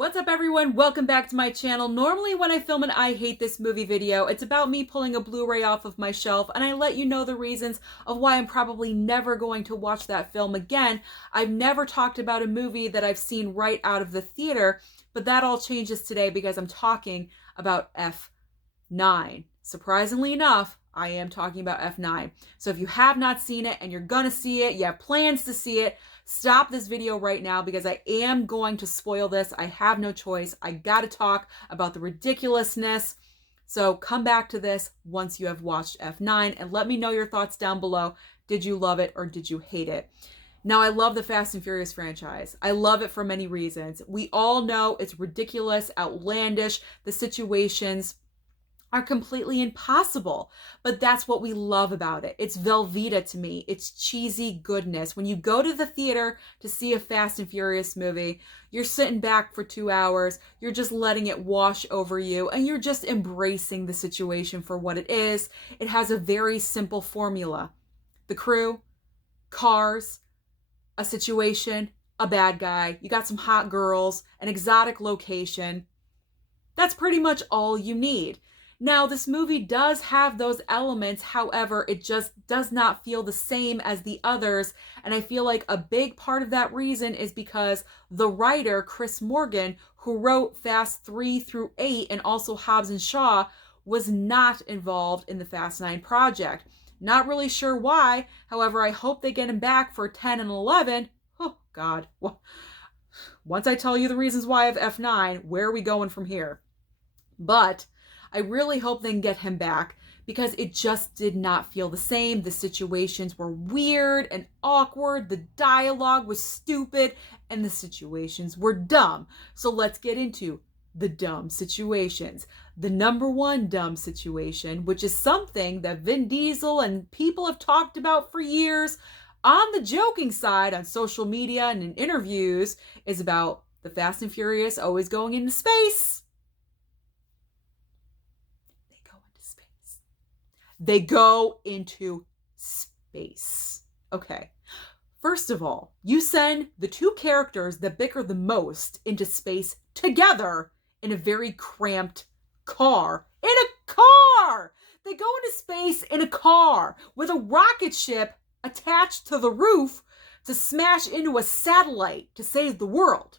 What's up everyone? Welcome back to my channel. Normally when I film an I hate this movie video, it's about me pulling a Blu-ray off of my shelf and I let you know the reasons of why I'm probably never going to watch that film again. I've never talked about a movie that I've seen right out of the theater, but that all changes today because I'm talking about F9. Surprisingly enough, I am talking about F9. So if you have not seen it and you're gonna see it, you have plans to see it, stop this video right now because I am going to spoil this. I have no choice. I gotta talk about the ridiculousness. So come back to this once you have watched F9 and let me know your thoughts down below. Did you love it or did you hate it? Now, I love the Fast and Furious franchise. I love it for many reasons. We all know it's ridiculous, outlandish. The situations are completely impossible, but that's what we love about it. It's Velveeta to me. It's cheesy goodness. When you go to the theater to see a Fast and Furious movie, you're sitting back for 2 hours, you're just letting it wash over you, and you're just embracing the situation for what it is. It has a very simple formula. The crew, cars, a situation, a bad guy, you got some hot girls, an exotic location. That's pretty much all you need. Now, this movie does have those elements, however, it just does not feel the same as the others, and I feel like a big part of that reason is because the writer, Chris Morgan, who wrote Fast 3 through 8 and also Hobbs and Shaw, was not involved in the Fast 9 project. Not really sure why, however, I hope they get him back for 10 and 11. Oh, God. Once I tell you the reasons why of F9, where are we going from here? But I really hope they can get him back because it just did not feel the same. The situations were weird and awkward. The dialogue was stupid and the situations were dumb. So let's get into the dumb situations. The number one dumb situation, which is something that Vin Diesel and people have talked about for years on the joking side on social media and in interviews, is about the Fast and Furious always going into space. They go into space. Okay. First of all, you send the two characters that bicker the most into space together in a very cramped car. In a car! They go into space in a car with a rocket ship attached to the roof to smash into a satellite to save the world.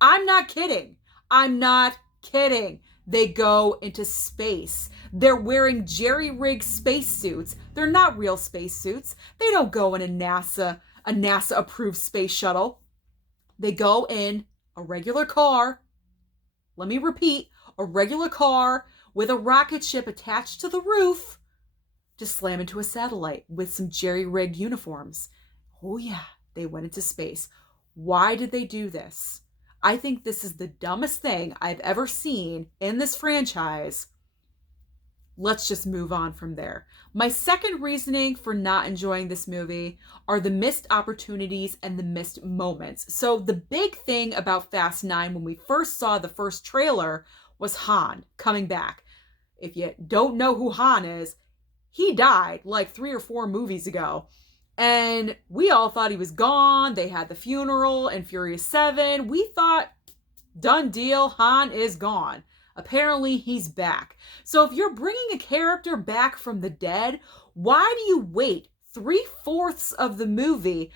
I'm not kidding. I'm not kidding. They go into space. They're wearing jerry-rigged spacesuits. They're not real spacesuits. They don't go in a NASA-approved space shuttle. They go in a regular car. Let me repeat, a regular car with a rocket ship attached to the roof to slam into a satellite with some jerry-rigged uniforms. Oh yeah, they went into space. Why did they do this? I think this is the dumbest thing I've ever seen in this franchise. Let's just move on from there. My second reasoning for not enjoying this movie are the missed opportunities and the missed moments. So the big thing about Fast 9 when we first saw the first trailer was Han coming back. If you don't know who Han is, he died like 3 or 4 movies ago. And we all thought he was gone. They had the funeral in Furious 7. We thought, done deal, Han is gone. Apparently, he's back. So if you're bringing a character back from the dead, why do you wait 3/4 of the movie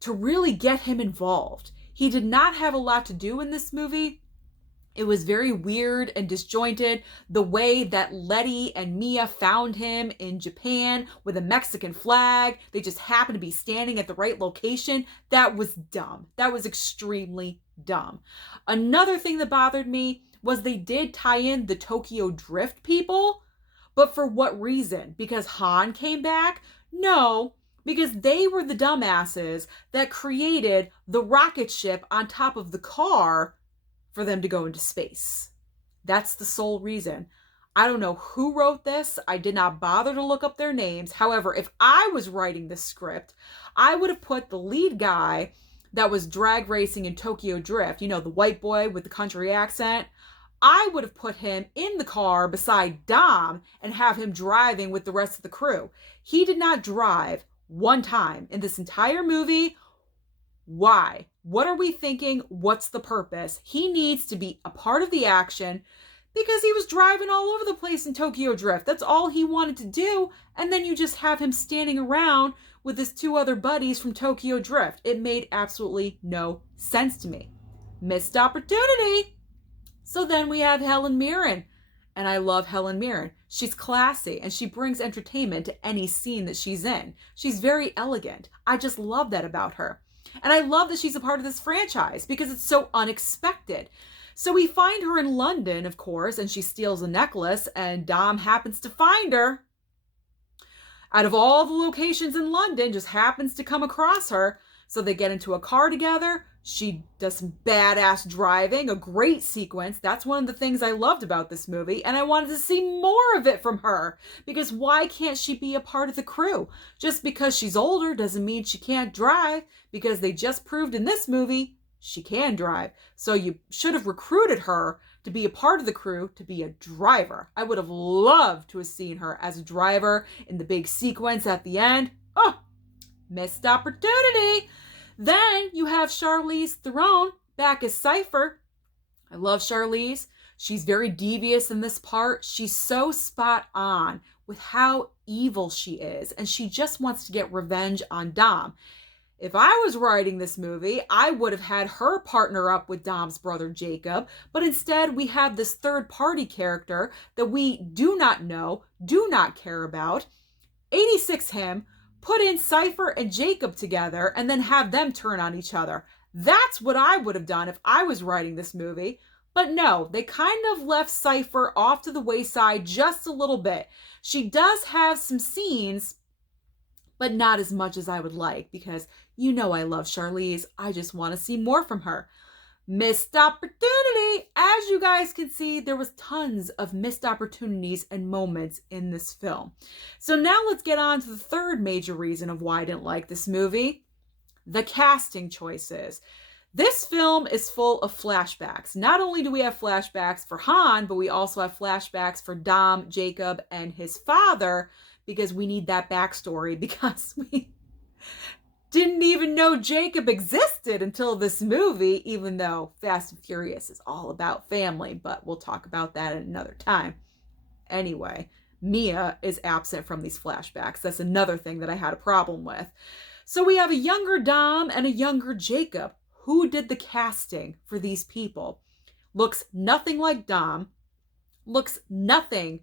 to really get him involved? He did not have a lot to do in this movie. It was very weird and disjointed. The way that Letty and Mia found him in Japan with a Mexican flag, they just happened to be standing at the right location. That was dumb. That was extremely dumb. Another thing that bothered me was they did tie in the Tokyo Drift people, but for what reason? Because Han came back? No, because they were the dumbasses that created the rocket ship on top of the car for them to go into space. That's the sole reason. I don't know who wrote this. I did not bother to look up their names. However, if I was writing this script, I would have put the lead guy that was drag racing in Tokyo Drift, you know, the white boy with the country accent. I would have put him in the car beside Dom and have him driving with the rest of the crew. He did not drive one time in this entire movie. Why? What are we thinking? What's the purpose? He needs to be a part of the action because he was driving all over the place in Tokyo Drift. That's all he wanted to do. And then you just have him standing around with his two other buddies from Tokyo Drift. It made absolutely no sense to me. Missed opportunity. So then we have Helen Mirren. And I love Helen Mirren. She's classy and she brings entertainment to any scene that she's in. She's very elegant. I just love that about her. And I love that she's a part of this franchise because it's so unexpected. So we find her in London, of course, and she steals a necklace, and Dom happens to find her. Out of all the locations in London, just happens to come across her. So they get into a car together. She does some badass driving, a great sequence. That's one of the things I loved about this movie, and I wanted to see more of it from her, because why can't she be a part of the crew? Just because she's older doesn't mean she can't drive, because they just proved in this movie she can drive. So you should have recruited her to be a part of the crew, to be a driver. I would have loved to have seen her as a driver in the big sequence at the end. Oh, missed opportunity. Then you have Charlize Theron back as Cypher. I love Charlize. She's very devious in this part. She's so spot on with how evil she is, and she just wants to get revenge on Dom. If I was writing this movie, I would have had her partner up with Dom's brother Jacob, but instead we have this third-party character that we do not know, do not care about. 86 him, put in Cypher and Jacob together, and then have them turn on each other. That's what I would have done if I was writing this movie. But no, they kind of left Cypher off to the wayside just a little bit. She does have some scenes, but not as much as I would like, because you know I love Charlize. I just want to see more from her. Missed opportunity. As you guys can see, there was tons of missed opportunities and moments in this film. So now let's get on to the third major reason of why I didn't like this movie. The casting choices. This film is full of flashbacks. Not only do we have flashbacks for Han, but we also have flashbacks for Dom, Jacob, and his father, because we need that backstory, because we didn't even know Jacob existed until this movie, even though Fast and Furious is all about family, but we'll talk about that at another time. Anyway, Mia is absent from these flashbacks. That's another thing that I had a problem with. So we have a younger Dom and a younger Jacob. Who did the casting for these people? Looks nothing like Dom. Looks nothing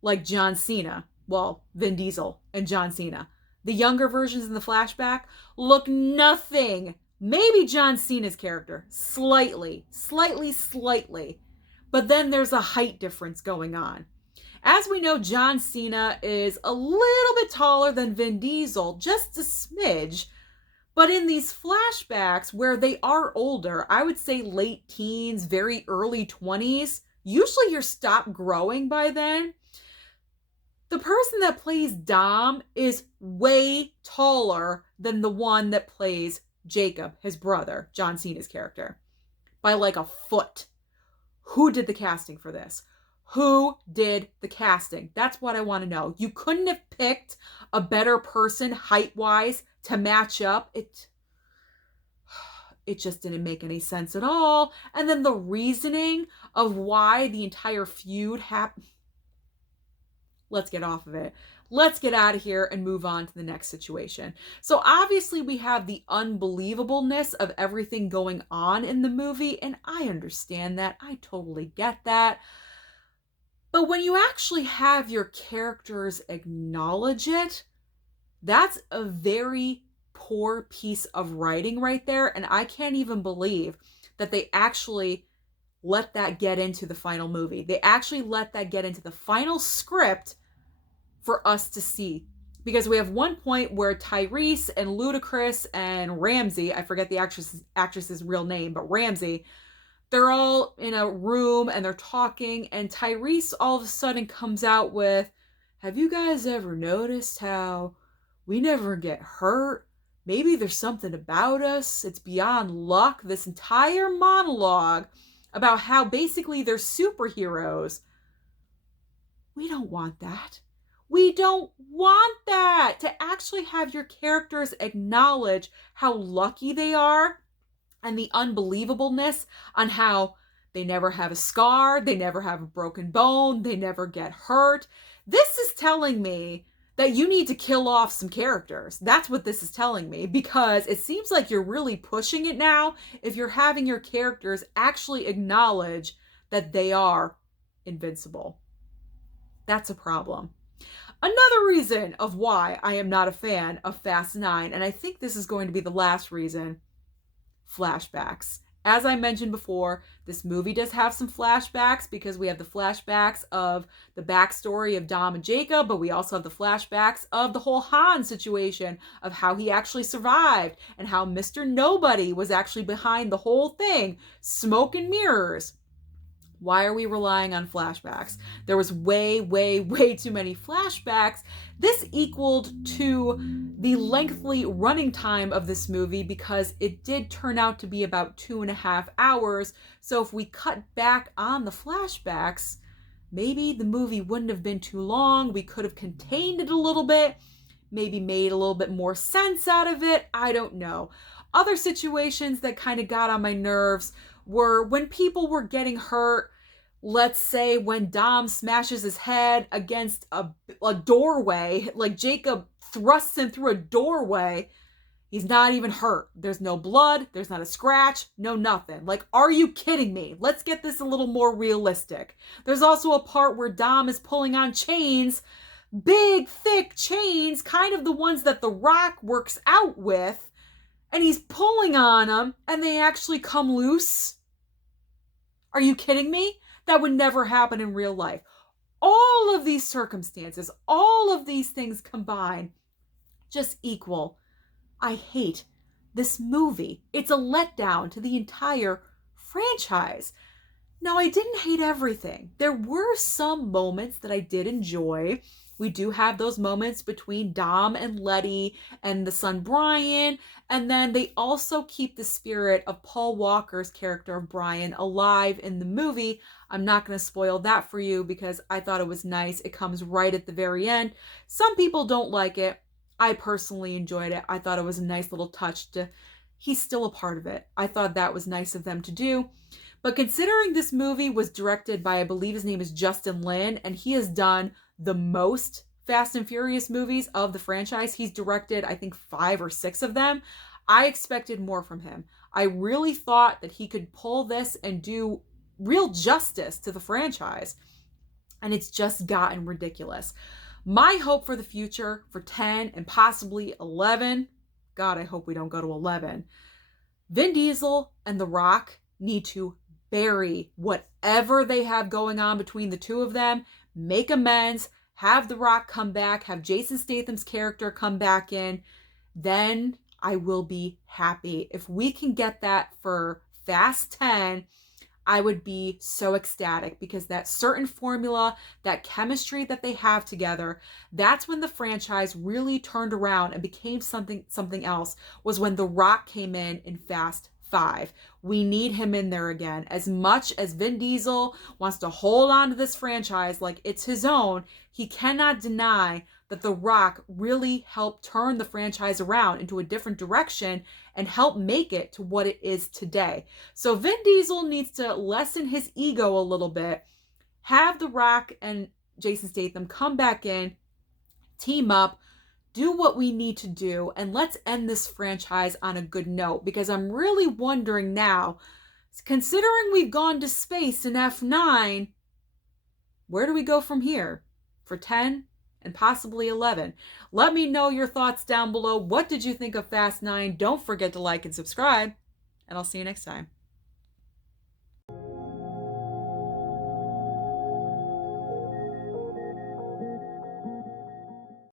like John Cena. Well, Vin Diesel and John Cena. The younger versions in the flashback look nothing. Maybe John Cena's character. Slightly. But then there's a height difference going on. As we know, John Cena is a little bit taller than Vin Diesel, just a smidge. But in these flashbacks where they are older, I would say late teens, very early 20s, usually you're stopped growing by then. The person that plays Dom is way taller than the one that plays Jacob, his brother, John Cena's character, by like a foot. Who did the casting for this? Who did the casting? That's what I want to know. You couldn't have picked a better person height-wise to match up. It just didn't make any sense at all. And then the reasoning of why the entire feud happened. Let's get off of it. Let's get out of here and move on to the next situation. So obviously we have the unbelievableness of everything going on in the movie, and I understand that. I totally get that. But when you actually have your characters acknowledge it, that's a very poor piece of writing right there, and I can't even believe that they actually let that get into the final movie. They actually let that get into the final script for us to see. Because we have one point where Tyrese and Ludacris and Ramsey, I forget the actress's real name, but Ramsey, they're all in a room and they're talking, and Tyrese all of a sudden comes out with, have you guys ever noticed how we never get hurt? Maybe there's something about us. It's beyond luck. This entire monologue about how basically they're superheroes. We don't want that. We don't want that. To actually have your characters acknowledge how lucky they are and the unbelievableness on how they never have a scar, they never have a broken bone, they never get hurt. This is telling me that you need to kill off some characters. That's what this is telling me, because it seems like you're really pushing it now if you're having your characters actually acknowledge that they are invincible. That's a problem. Another reason of why I am not a fan of Fast 9, and I think this is going to be the last reason, flashbacks. As I mentioned before, this movie does have some flashbacks because we have the flashbacks of the backstory of Dom and Jacob, but we also have the flashbacks of the whole Han situation, of how he actually survived and how Mr. Nobody was actually behind the whole thing. Smoke and mirrors. Why are we relying on flashbacks? There was way too many flashbacks. This equaled to the lengthy running time of this movie because it did turn out to be about 2.5 hours. So if we cut back on the flashbacks, maybe the movie wouldn't have been too long. We could have contained it a little bit, maybe made a little bit more sense out of it. I don't know. Other situations that kind of got on my nerves were when people were getting hurt. Let's say when Dom smashes his head against a doorway, like Jacob thrusts him through a doorway, he's not even hurt. There's no blood, there's not a scratch, no nothing. Like, are you kidding me? Let's get this a little more realistic. There's also a part where Dom is pulling on chains, big, thick chains, kind of the ones that The Rock works out with, and he's pulling on them, and they actually come loose. Are you kidding me? That would never happen in real life. All of these circumstances, all of these things combined, just equal. I hate this movie. It's a letdown to the entire franchise. Now, I didn't hate everything. There were some moments that I did enjoy. We do have those moments between Dom and Letty and the son Brian. And then they also keep the spirit of Paul Walker's character of Brian alive in the movie. I'm not going to spoil that for you because I thought it was nice. It comes right at the very end. Some people don't like it. I personally enjoyed it. I thought it was a nice little touch to, he's still a part of it. I thought that was nice of them to do. But considering this movie was directed by, I believe his name is Justin Lin, and he has done the most Fast and Furious movies of the franchise. He's directed, I think, 5 or 6 of them. I expected more from him. I really thought that he could pull this and do real justice to the franchise. And it's just gotten ridiculous. My hope for the future, for 10 and possibly 11, God, I hope we don't go to 11, Vin Diesel and The Rock need to bury whatever they have going on between the two of them, make amends, have The Rock come back, have Jason Statham's character come back in, then I will be happy. If we can get that for Fast 10, I would be so ecstatic because that certain formula, that chemistry that they have together, that's when the franchise really turned around and became something else, was when The Rock came in Fast 5. We need him in there again. As much as Vin Diesel wants to hold on to this franchise like it's his own, he cannot deny that The Rock really helped turn the franchise around into a different direction and help make it to what it is today. So Vin Diesel needs to lessen his ego a little bit, have The Rock and Jason Statham come back in, team up, do what we need to do, and let's end this franchise on a good note, because I'm really wondering now, considering we've gone to space in F9, where do we go from here for 10 and possibly 11? Let me know your thoughts down below. What did you think of Fast 9? Don't forget to like and subscribe, and I'll see you next time.